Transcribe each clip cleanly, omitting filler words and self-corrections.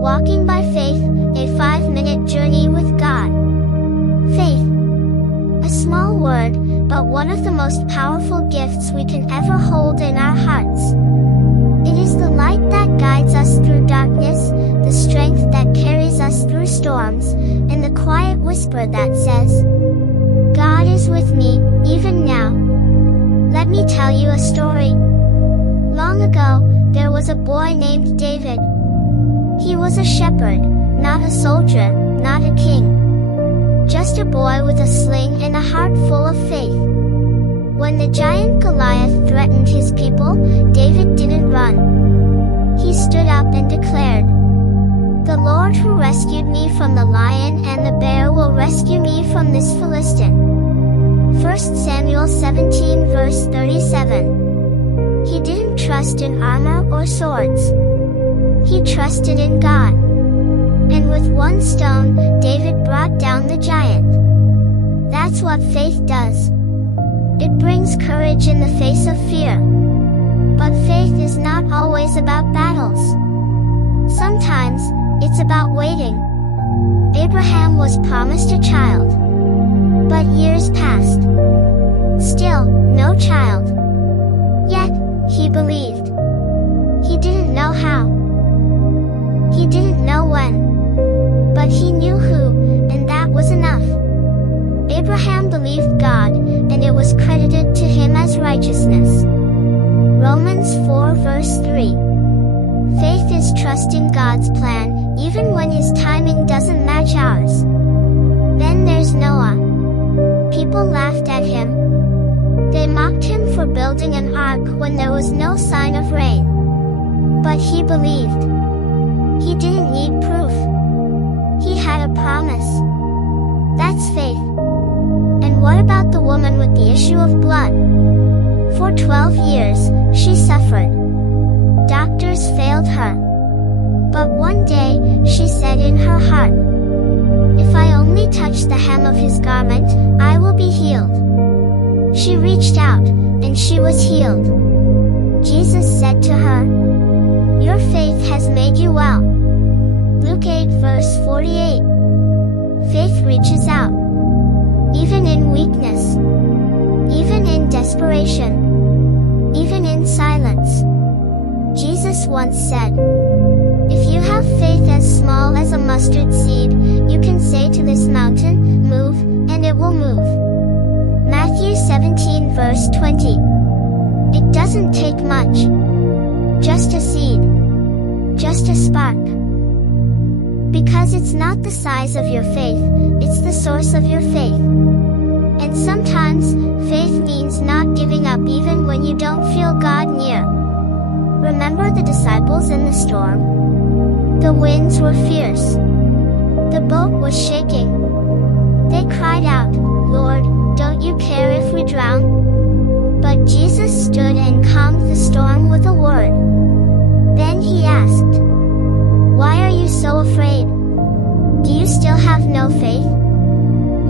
Walking by Faith, a 5-minute journey with God. Faith. A small word, but one of the most powerful gifts we can ever hold in our hearts. It is the light that guides us through darkness, the strength that carries us through storms, and the quiet whisper that says, God is with me, even now. Let me tell you a story. Long ago, there was a boy named David. He was a shepherd, not a soldier, not a king. Just a boy with a sling and a heart full of faith. When the giant Goliath threatened his people, David didn't run. He stood up and declared, The Lord who rescued me from the lion and the bear will rescue me from this Philistine. 1 Samuel 17 verse 37. He didn't trust in armor or swords. He trusted in God. And with one stone, David brought down the giant. That's what faith does. It brings courage in the face of fear. But faith is not always about battles. Sometimes, it's about waiting. Abraham was promised a child. But years passed. Still, no child. Yet, he believed. He didn't know how. He didn't know when. But he knew who, and that was enough. Abraham believed God, and it was credited to him as righteousness. Romans 4 verse 3. Faith is trusting God's plan, even when His timing doesn't match ours. Then there's Noah. People laughed at him. They mocked him for building an ark when there was no sign of rain. But he believed. He didn't need proof. He had a promise. That's faith. And what about the woman with the issue of blood? For 12 years, she suffered. Doctors failed her. But one day, she said in her heart, If I only touch the hem of His garment, I will be healed. She reached out, and she was healed. Jesus said to her, Your faith has made you well. Luke 8 verse 48. Faith reaches out. Even in weakness. Even in desperation. Even in silence. Jesus once said, If you have faith as small as a mustard seed, you can say to this mountain, Move, and it will move. Matthew 17 verse 20. It doesn't take much. Just a seed. Just a spark. Because it's not the size of your faith, it's the source of your faith. And sometimes, faith means not giving up even when you don't feel God near. Remember the disciples in the storm? The winds were fierce. The boat was shaking. They cried out, Lord, don't you care if we drown? But Jesus stood and calmed the storm with a word. Then He asked, Why are you so afraid? Do you still have no faith?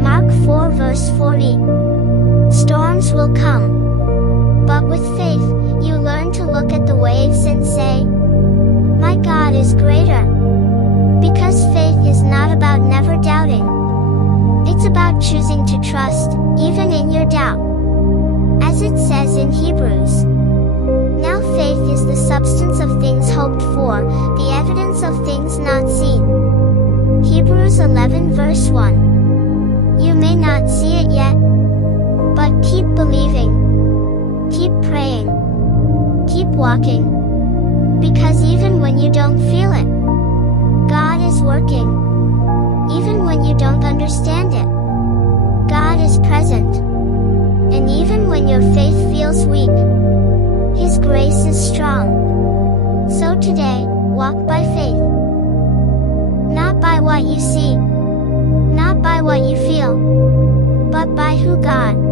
Mark 4 verse 40. Storms will come. But with faith, you learn to look at the waves and say, My God is greater. Because faith is not about never doubting. It's about choosing to trust, even in your doubt. As it says in Hebrews. Now faith is the substance of things hoped for, the evidence of things not seen. Hebrews 11 verse 1. You may not see it yet, but keep believing. Keep praying. Keep walking. Because even when you don't feel it, God is working. Even when you don't understand it, God is present. And even when your faith feels weak, His grace is strong. So today, walk by faith. Not by what you see, not by what you feel, but by who God